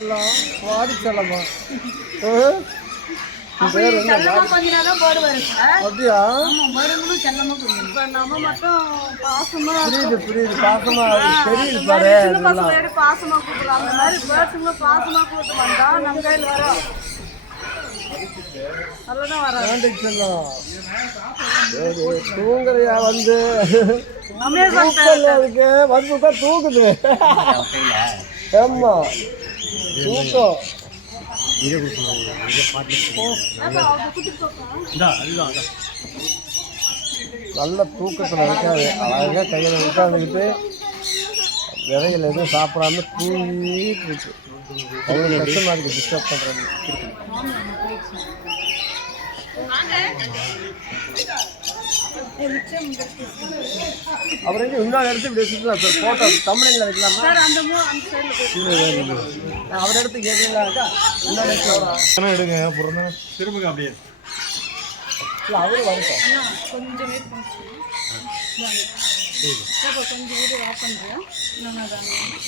வாடிச்சலமா புரியுது பாசமா தெரியுது பாரு பாசமா கூப்பிடலாம் அந்த மாதிரி பேர்ட்ஸுங்களும் பாசமா கூப்பிட்டு வந்தா நம்ம கையில் வரும் தூங்குறியா வந்து வந்து தூக்குது ஆமா தூக்கம் நல்ல தூக்கத்தில் இருக்காது அழகாக கையில் உட்காந்துக்கிட்டு விதைகள் எதுவும் சாப்பிடாம தூங்கிட்டு இருக்கு அவங்களுக்கு கஷ்டமாக இருக்குது டிஸ்டர்ப் பண்ணுறது. அப்புறம் இன்னொரு இடத்து இப்படி வச்சுக்கலாம் சார் ஃபோட்டோ தமிழில் வைக்கலாமா அவர் இடத்துக்கு கேட்கலாக்கா இன்னொரு இடத்துல எடுங்க அப்புறம் திரும்புங்க அப்படியே இல்லை அவரும் வரட்டும் கொஞ்சம் வெயிட் கொஞ்சம் வீடு ஆஃப் பண்ணுறேன்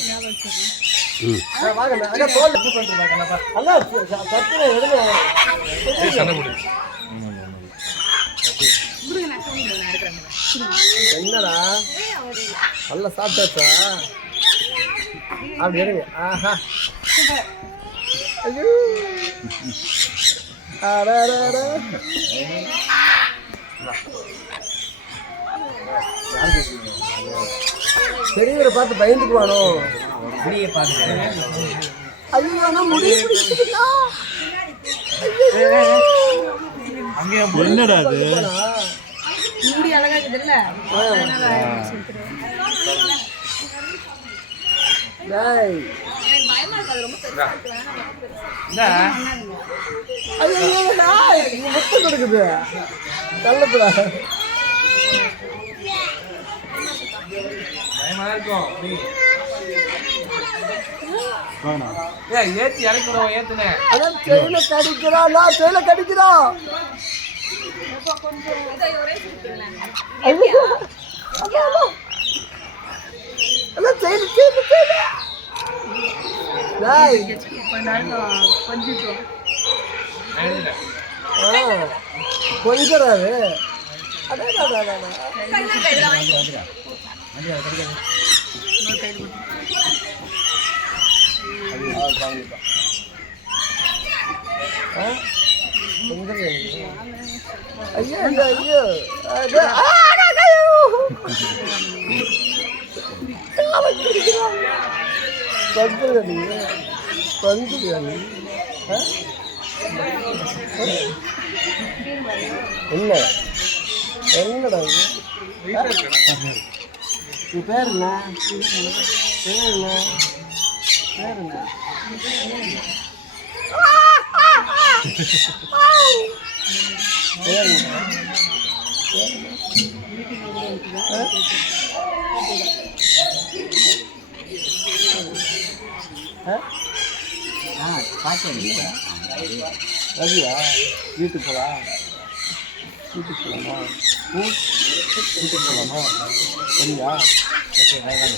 ஞாபகம் வச்சுருக்கேன் வாங்க தோல் எப்படி பண்ணுறாங்க அண்ணா சட்டுன்னு எடுங்க என்னடா நல்லா சாப்பிட்டாச்சா அப்படி எடுங்க ஆஹா ஐயோ பெரியவரை பார்த்து பயந்துக்குவானோ முடிய பார்த்து ஐயோ முடிய என்னடா அது முடி அழகா இருக்குதுல்ல முட்டை கொடுக்குது கள்ளத்துல ஏத்தி இறக்கிறோம் ஏத்துனேன் அதான் ட்ரெயில கடிக்கிறான் நான் ட்ரெயில கடிக்கிறான் கொஞ்சராது ஐயோ ஐயோ என்ன என்னடா நீ பேர் என்ன பேர் என்ன பேர் என்ன ரவியா வீட்டுக்கு போகலாம் வீட்டுக்கு போகலாமா வீட்டுக்கு போகலாமா சரியா ஓகே வாங்க